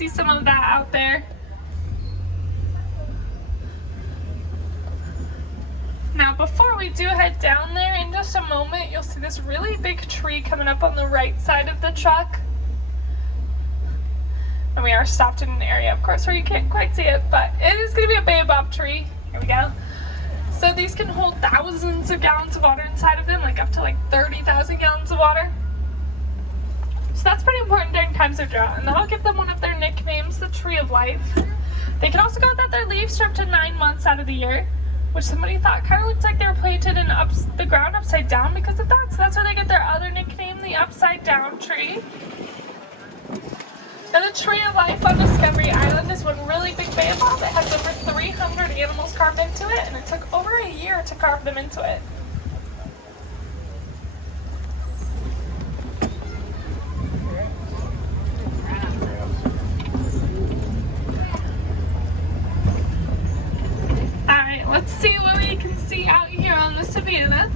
see some of that out there. Now, before we do head down there, in just a moment, you'll see this really big tree coming up on the right side of the truck. And we are stopped in an area, of course, where you can't quite see it, but it is going to be a baobab tree. Here we go. So these can hold thousands of gallons of water inside of them, like up to 30,000 gallons of water. So that's pretty important during times of drought, and that'll give them one of their nicknames, the Tree of Life. They can also go without their leaves for up to 9 months out of the year, which somebody thought kind of looked like they were planted in the ground upside down because of that. So that's where they get their other nickname, the Upside Down Tree. Now, the Tree of Life on Discovery Island is one really big baobab. It has over 300 animals carved into it, and it took over a year to carve them into it. Alright, let's see what we can see out here on the Savannah.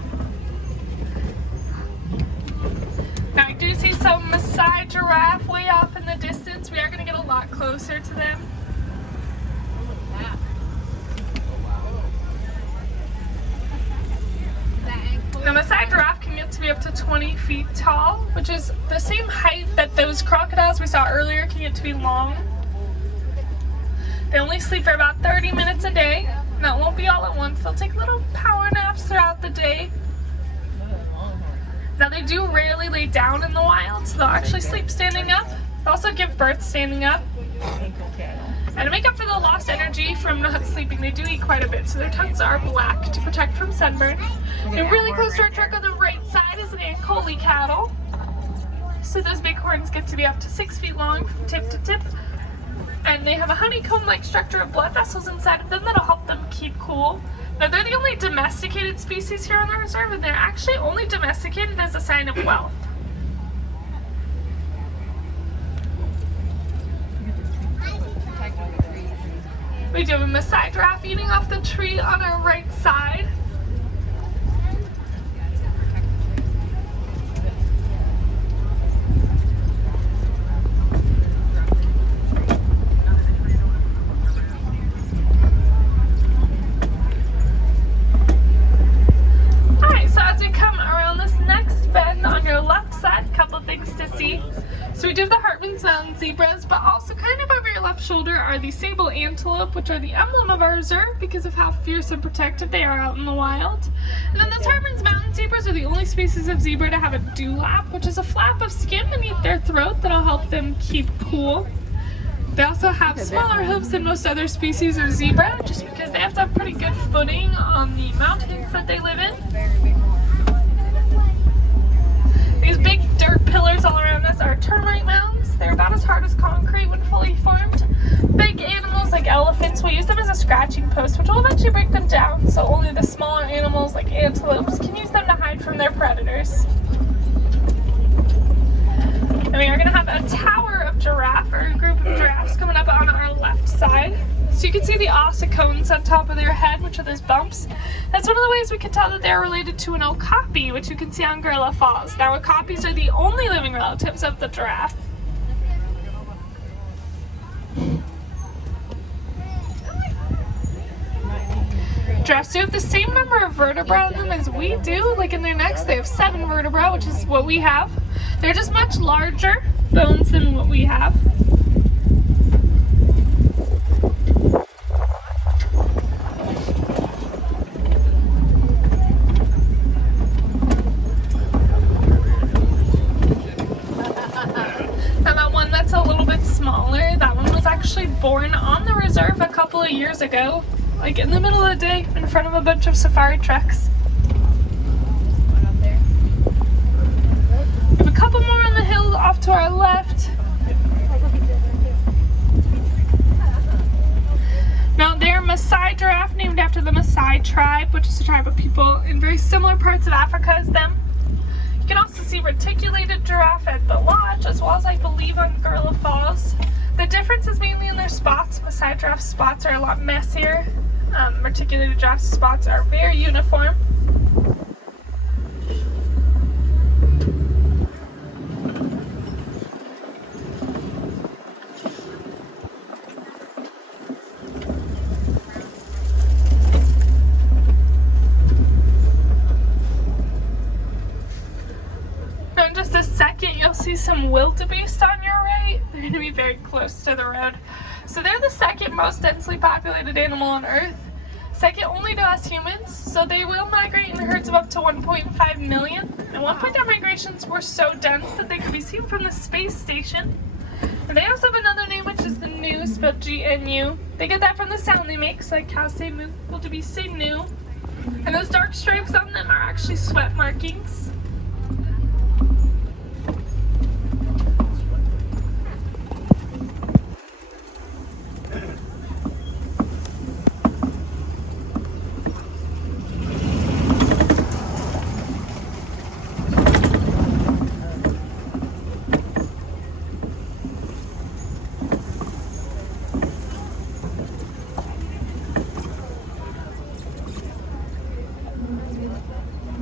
Now, I do see some Maasai giraffe way off in the distance. We are going to get a lot closer to them. Now, Maasai giraffe can get to be up to 20 feet tall, which is the same height that those crocodiles we saw earlier can get to be long. They only sleep for about 30 minutes a day. That won't be all at once. They'll take little power naps throughout the day. Now, they do rarely lay down in the wild, so they'll actually sleep standing up. They also give birth standing up. And to make up for the lost energy from not sleeping, they do eat quite a bit, so their tongues are black to protect from sunburn. And really close to our truck on the right side is an Ankole cattle. So those big horns get to be up to 6 feet long from tip to tip. And they have a honeycomb-like structure of blood vessels inside of them that'll help them keep cool. Now, they're the only domesticated species here on the reserve, and they're actually only domesticated as a sign of wealth. We do have a Maasai giraffe eating off the tree on our right side. So we do have the Hartman's Mountain zebras, but also kind of over your left shoulder are the sable antelope, which are the emblem of our reserve because of how fierce and protective they are out in the wild. And then those Hartman's Mountain zebras are the only species of zebra to have a dewlap, which is a flap of skin beneath their throat that'll help them keep cool. They also have smaller hooves than most other species of zebra, just because they have to have pretty good footing on the mountains that they live in. These big dirt pillars all around us are termite mounds. They're about as hard as concrete when fully formed. Big animals like elephants will use them as a scratching post, which will eventually break them down, so only the smaller animals like antelopes can use them to hide from their predators. And we are going to have a tower of giraffe, or a group of giraffes, coming up on our left side. So you can see the ossicones on top of their head, which are those bumps. That's one of the ways we can tell that they're related to an okapi, which you can see on Gorilla Falls. Now, okapis are the only living relatives of the giraffe. Giraffes do have the same number of vertebrae in them as we do. Like in their necks, they have 7 vertebrae, which is what we have. They're just much larger bones than what we have. Born on the reserve a couple of years ago, like in the middle of the day, in front of a bunch of safari trucks. We have a couple more on the hill off to our left. Now, they're Maasai giraffe, named after the Maasai tribe, which is a tribe of people in very similar parts of Africa as them. You can also see reticulated giraffe at the lodge, as well as I believe on Gorilla Falls. The difference is mainly in their spots. Maasai giraffe spots are a lot messier. Reticulated giraffe spots are very uniform. see some wildebeest on your right. They're going to be very close to the road. So they're the second most densely populated animal on Earth, second only to us humans. So they will migrate in herds of up to 1.5 million. At one point their migrations were so dense that they could be seen from the space station. And they also have another name, which is the gnu, spelled G-N-U. They get that from the sound they make, so like cows say moo, wildebeest say gnu. And those dark stripes on them are actually sweat markings.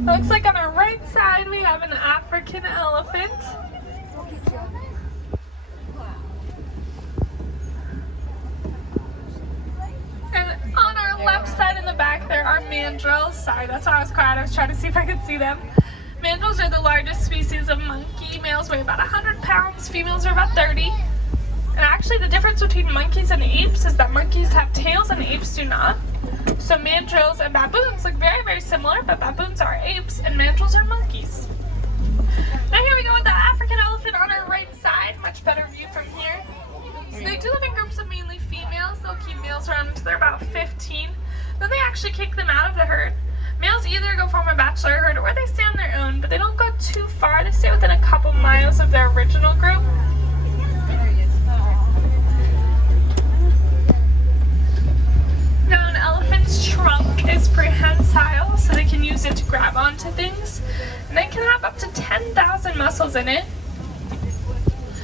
Looks like on our right side we have an African elephant. And on our left side in the back there are mandrills. Sorry, that's why I was quiet. I was trying to see if I could see them. Mandrills are the largest species of monkey. Males weigh about 100 pounds, females are about 30. And actually the difference between monkeys and apes is that monkeys have tails and apes do not. So mandrills and baboons look very, very similar, but baboons are apes and mandrills are monkeys. Now here we go with the African elephant on our right side. Much better view from here. So they do live in groups of mainly females. They'll keep males around until they're about 15. Then they actually kick them out of the herd. Males either go form a bachelor herd or they stay on their own, but they don't go too far. They stay within a couple miles of their original group. Now an elephant's trunk is prehensile, so they can use it to grab onto things. And they can have up to 10,000 muscles in it.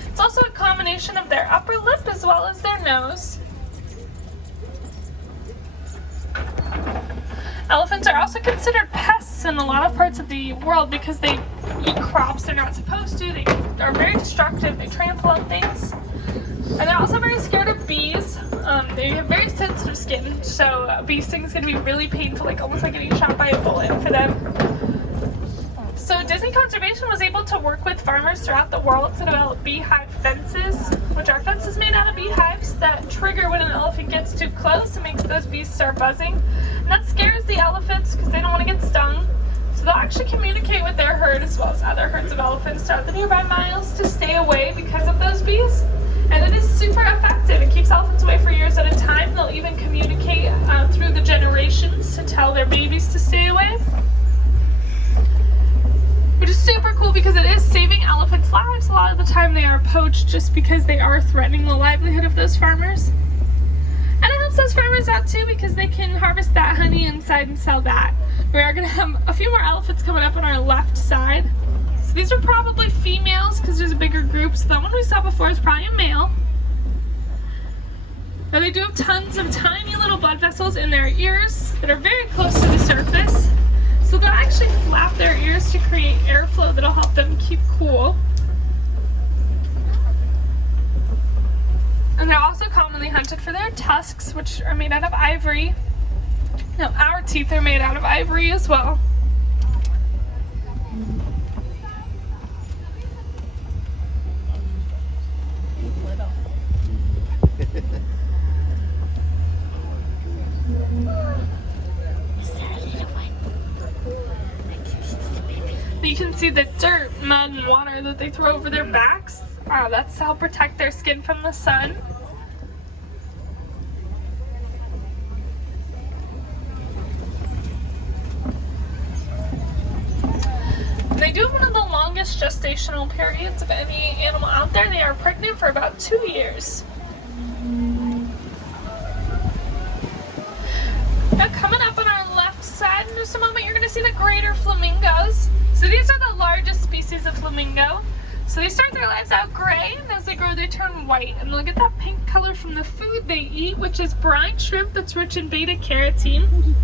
It's also a combination of their upper lip as well as their nose. Elephants are also considered pests in a lot of parts of the world because they eat crops they're not supposed to. They are very destructive. They trample on things. And they're also very scared of bees. They have very sensitive skin, so a bee sting is going to be really painful, like almost like getting shot by a bullet for them. So Disney Conservation was able to work with farmers throughout the world to develop beehive fences, which are fences made out of beehives that trigger when an elephant gets too close and makes those bees start buzzing. And that scares the elephants because they don't want to get stung. So they'll actually communicate with their herd as well as other herds of elephants throughout the nearby miles to stay away because of those bees. And it is super effective. It keeps elephants away for years at a time. They'll even communicate through the generations to tell their babies to stay away. Which is super cool because it is saving elephants' lives. A lot of the time they are poached just because they are threatening the livelihood of those farmers. And it helps those farmers out too because they can harvest that honey inside and sell that. We are going to have a few more elephants coming up on our left side. So these are probably females because there's a bigger group. So the one we saw before is probably a male. Now they do have tons of tiny little blood vessels in their ears that are very close to the surface. So they'll actually flap their ears to create airflow that'll help them keep cool. And they're also commonly hunted for their tusks, which are made out of ivory. Now our teeth are made out of ivory as well. You can see the dirt, mud, and water that they throw over their backs. That's to help protect their skin from the sun. They do have one of the longest gestational periods of any animal out there. They are pregnant for about 2 years. Now coming up on our left side in just a moment, you're going to see the greater flamingos. So these are the largest species of flamingo. So they start their lives out gray, and as they grow they turn white. And they'll get that pink color from the food they eat, which is brine shrimp that's rich in beta-carotene.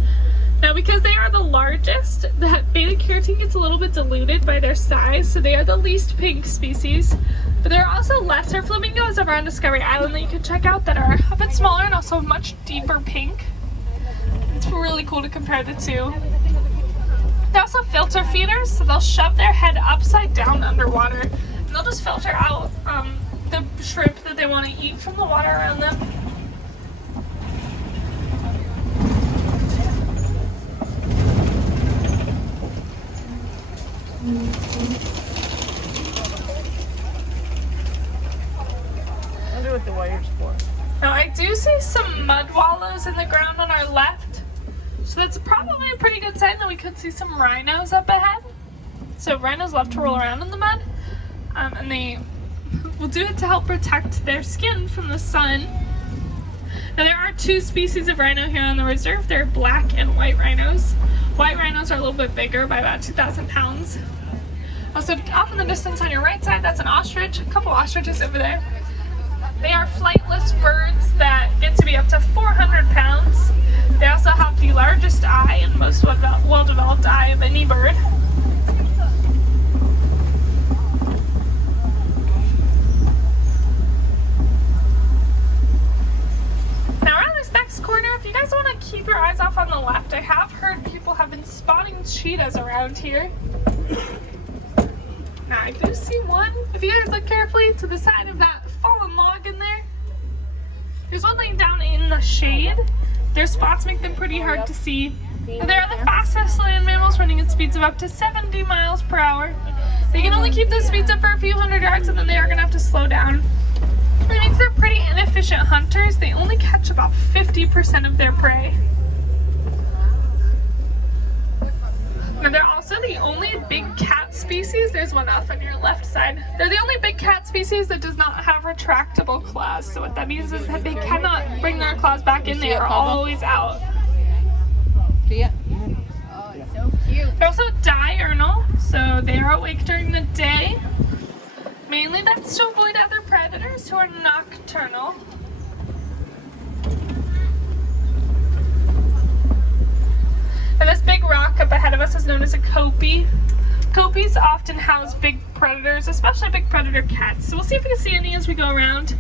Now because they are the largest, that beta-carotene gets a little bit diluted by their size, so they are the least pink species. But there are also lesser flamingos over on Discovery Island that you can check out that are a bit smaller and also much deeper pink. It's really cool to compare the two. They're also filter feeders, so they'll shove their head upside down underwater. And and they'll just filter out the shrimp that they want to eat from the water around them. I wonder what the wire's for. Now I do see some mud wallows in the ground on our left, so that's probably a pretty good sign that we could see some rhinos up ahead. So rhinos love to roll around in the mud, and they will do it to help protect their skin from the sun. Now there are two species of rhino here on the reserve. They're black and white rhinos. White rhinos are a little bit bigger by about 2,000 pounds. Also off in the distance on your right side, that's an ostrich, a couple ostriches over there. They are flightless birds that get to be up to 400 pounds. They also have the largest eye and most well-developed eye of any bird. Now around this next corner, if you guys want to keep your eyes off on the left, I have heard people have been spotting cheetahs around here. Now I do see one, if you guys look carefully to the side of that fallen log in there. There's one laying down in the shade. Their spots make them pretty hard to see. And they are the fastest land mammals, running at speeds of up to 70 miles per hour. They can only keep those speeds up for a few hundred yards and then they are going to have to slow down. That means they're pretty inefficient hunters. They only catch about 50% of their prey. And they're also the only big cat species. There's one off on your left side. They're the only big cat species that does not have retractable claws. So what that means is that they cannot bring their claws back in. They are always out. See ya. Oh, it's so cute. They're also diurnal, so they are awake during the day. Mainly that's to avoid other predators who are nocturnal. And this big rock up ahead of us is known as a kopie. Kopies often house big predators, especially big predator cats. So we'll see if we can see any as we go around.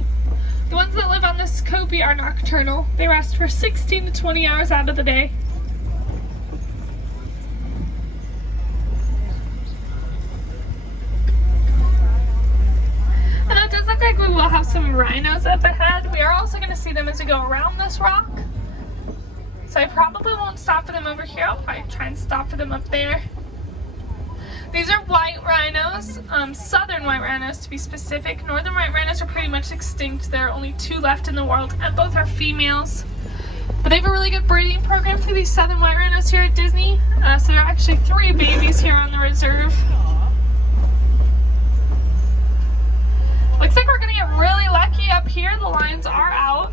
The ones that live on this kopie are nocturnal. They rest for 16 to 20 hours out of the day. And it does look like we will have some rhinos up ahead. We are also going to see them as we go around this rock. So I probably won't stop for them over here. I'll probably try and stop for them up there. These are white rhinos, southern white rhinos to be specific. Northern white rhinos are pretty much extinct. There are only 2 left in the world, and both are females. But they have a really good breeding program for these southern white rhinos here at Disney. So there are actually 3 babies here on the reserve. Looks like we're gonna get really lucky up here. The lions are out.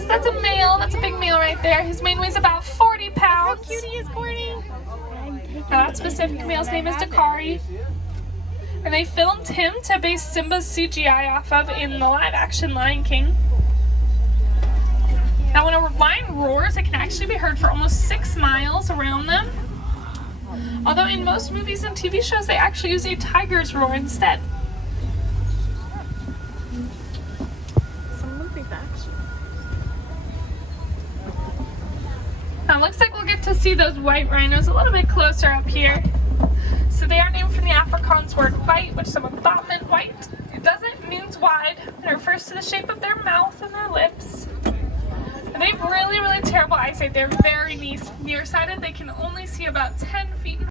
So that's a male, that's a big male right there. His mane weighs about 40 pounds. How cute he is, Courtney. Now that specific male's name is Dakari. And they filmed him to base Simba's CGI off of in the live action Lion King. Now when a lion roars, it can actually be heard for almost 6 miles around them. Although in most movies and TV shows, they actually use a tiger's roar instead. Now it looks like we'll get to see those white rhinos a little bit closer up here. So they are named from the Afrikaans word white, which someone thought meant white. It doesn't, means wide. It refers to the shape of their mouth and their lips. And they have really, really terrible eyesight. They're very nearsighted. They can only see about 10 feet in